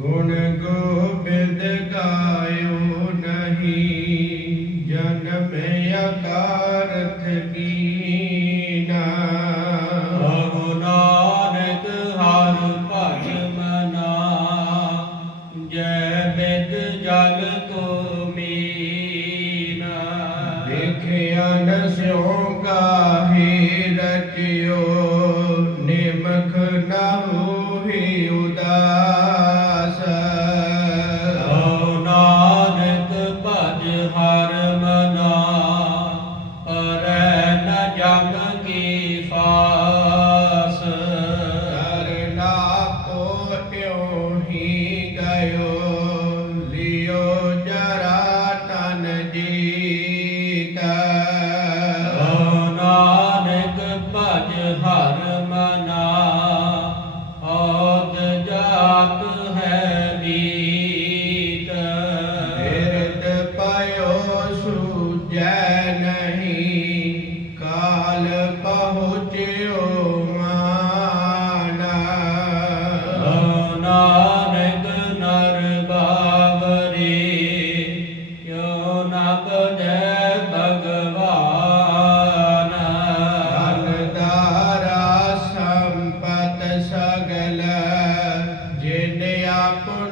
ਗੁਣ ਗੋਬਿੰਦ ਗਾਇਓ ਨਹੀਂ ਜਨਮ ਅਕਾਰਥ ਵੀ ਜਨ ਜਿਨ ਆਪ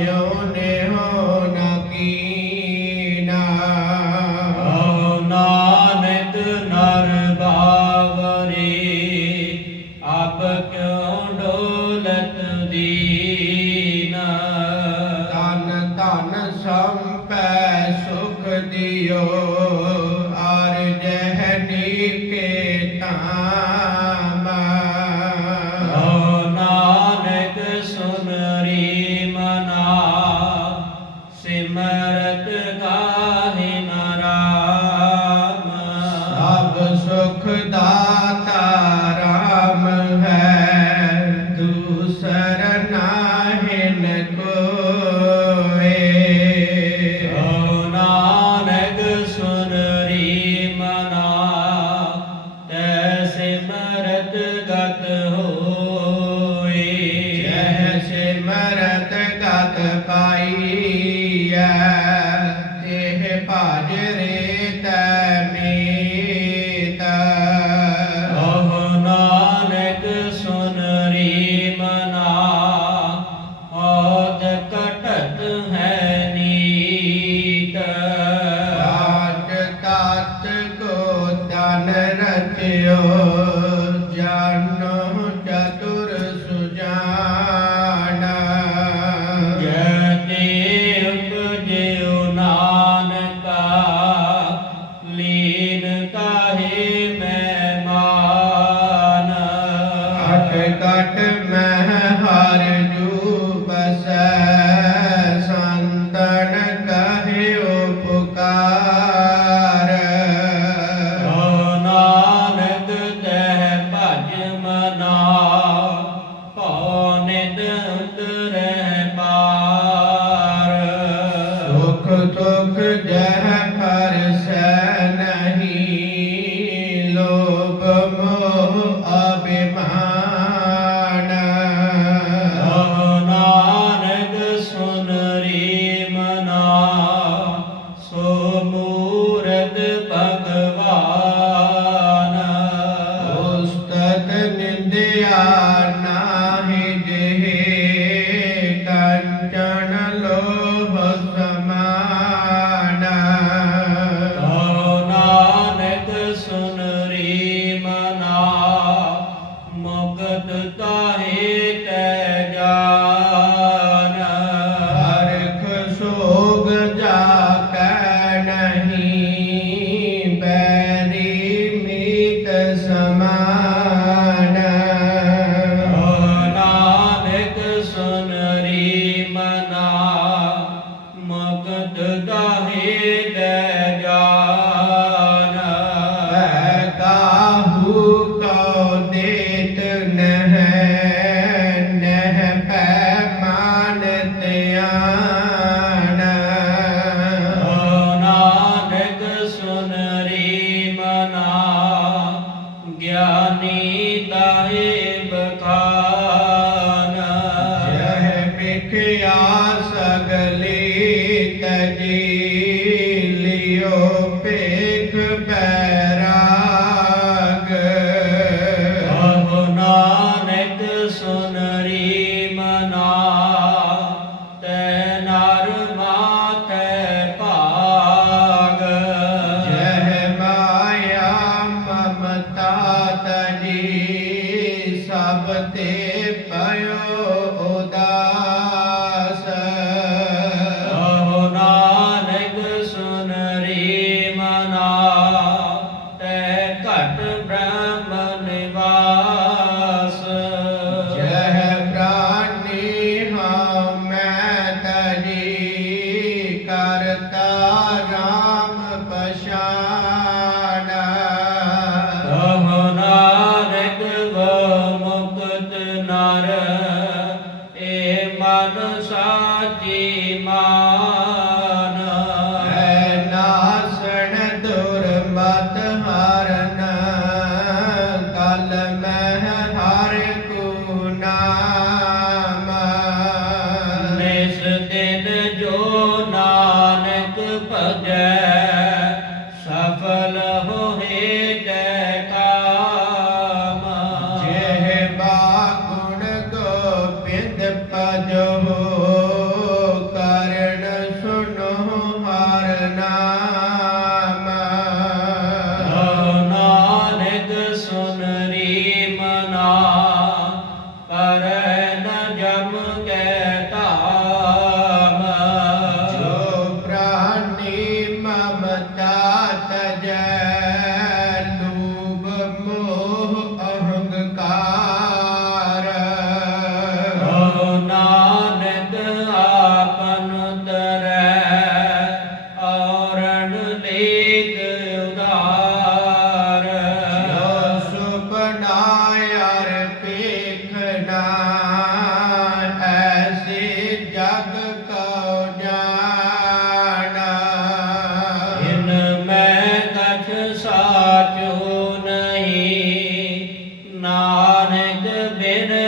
নয়নে الله الله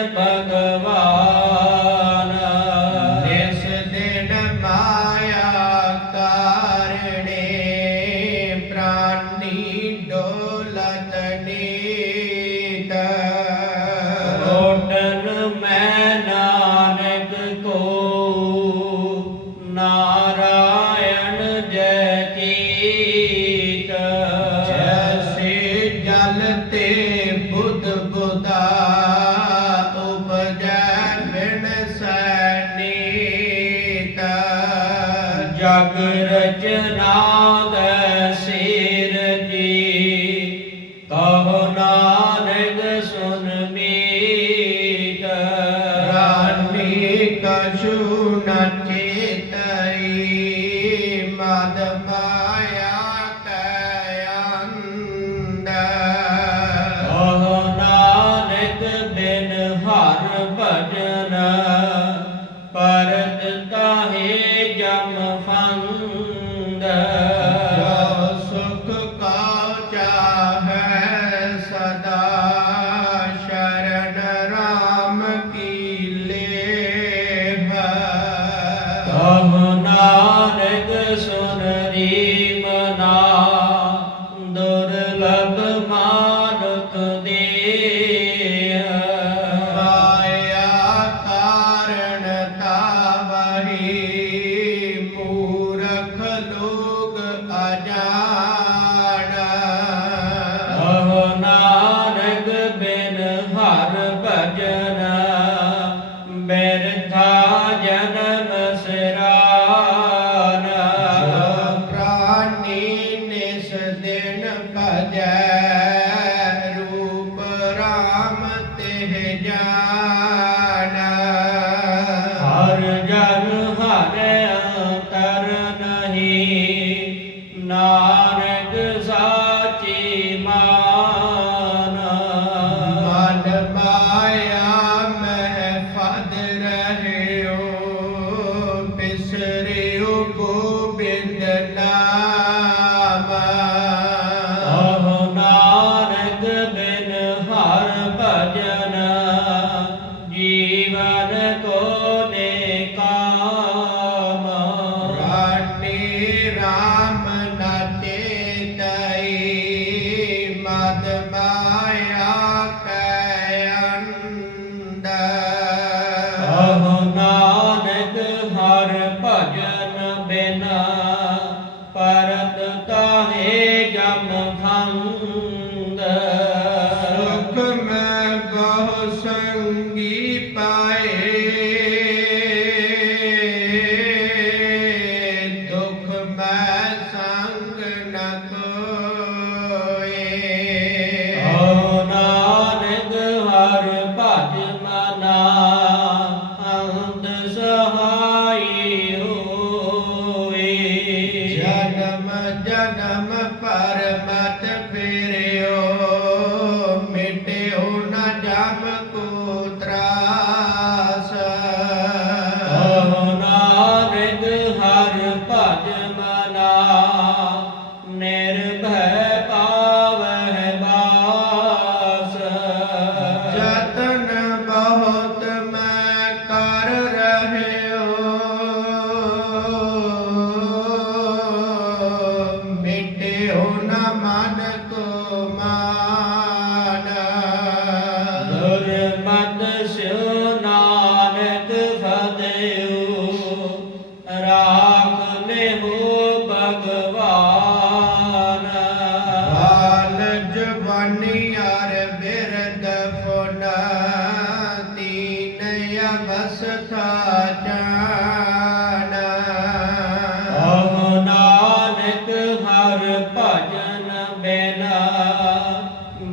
Yeah,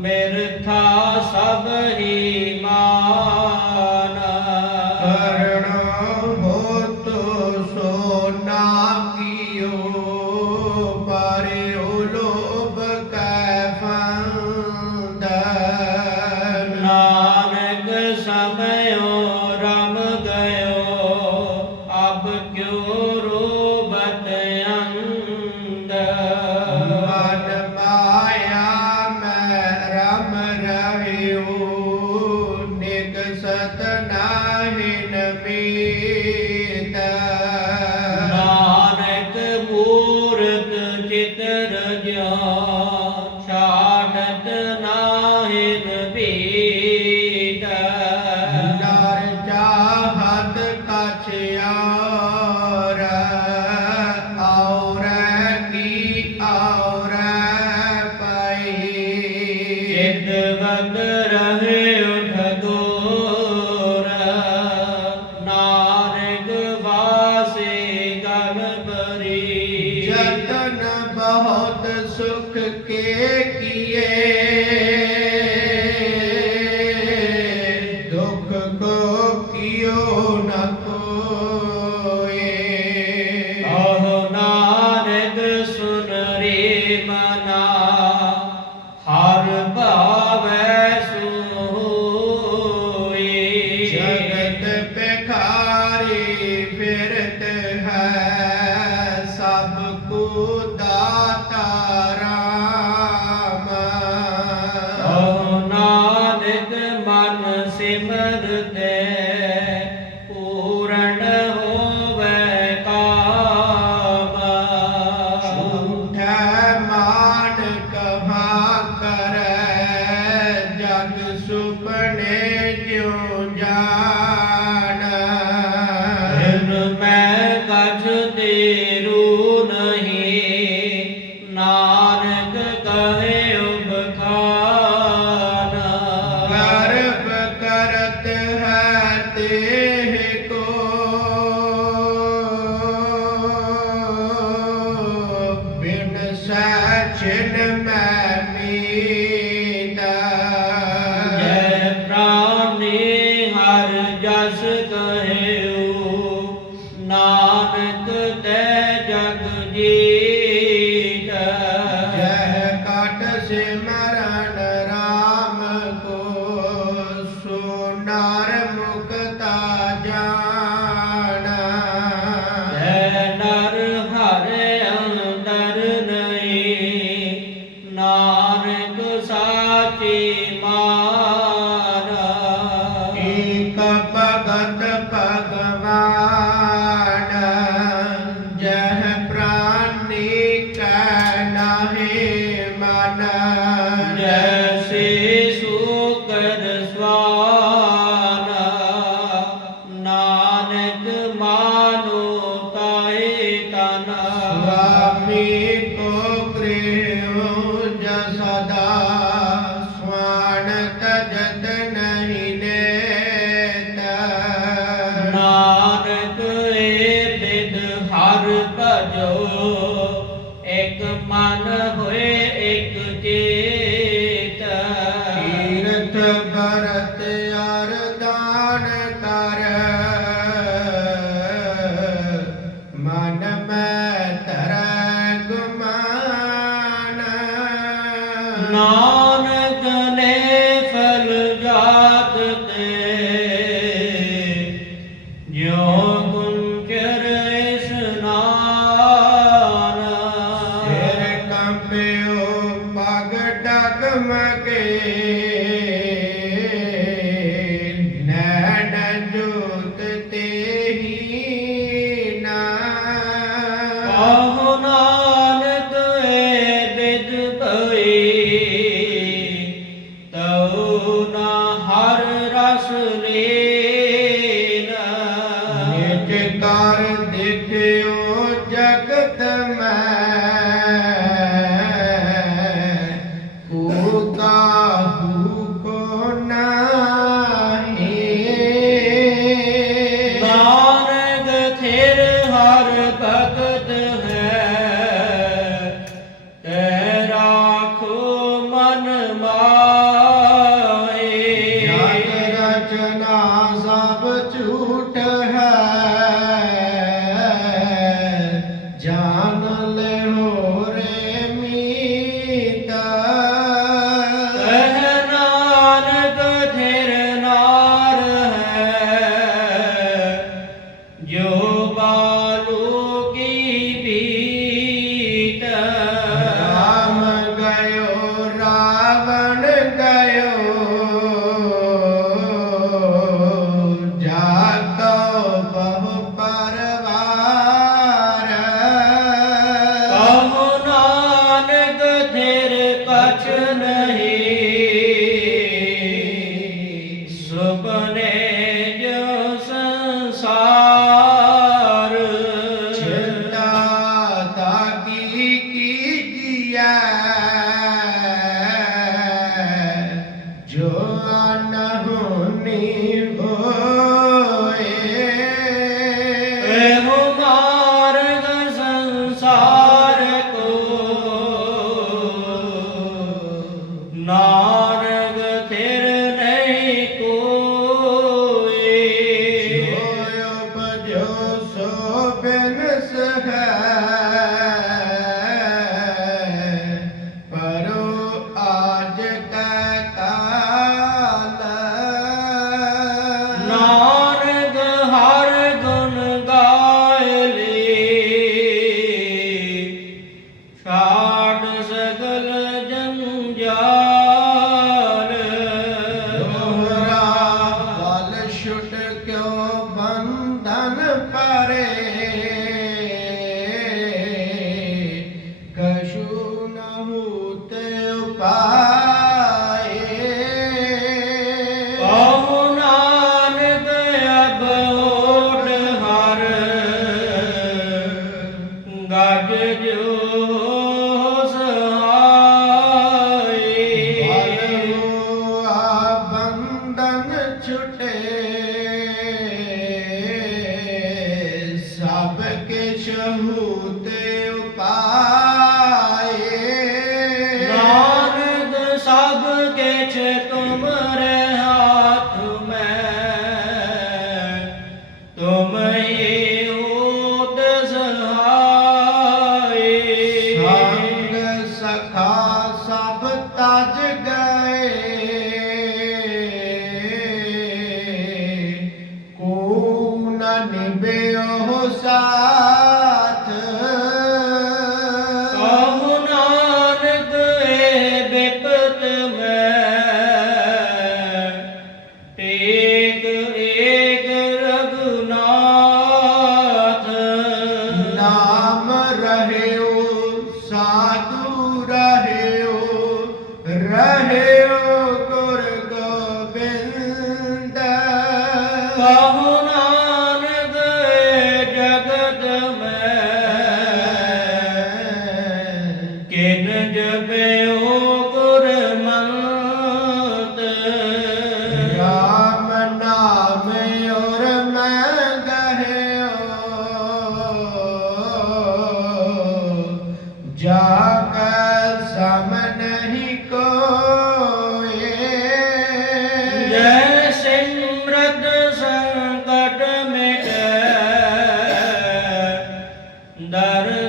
मिर्था सब ही Nare जग पर Dar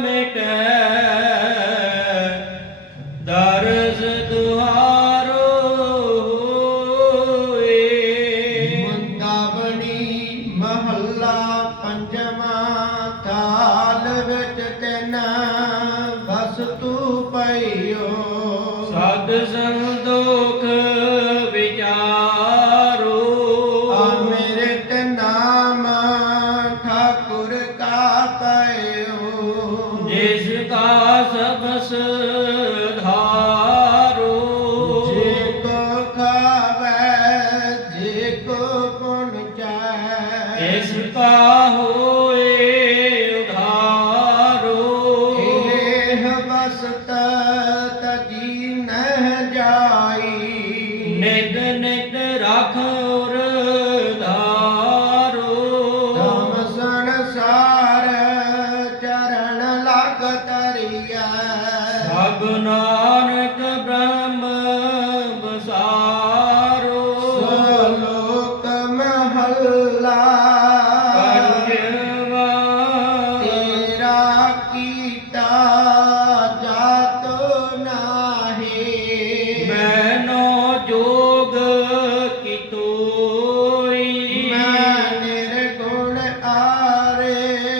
make them.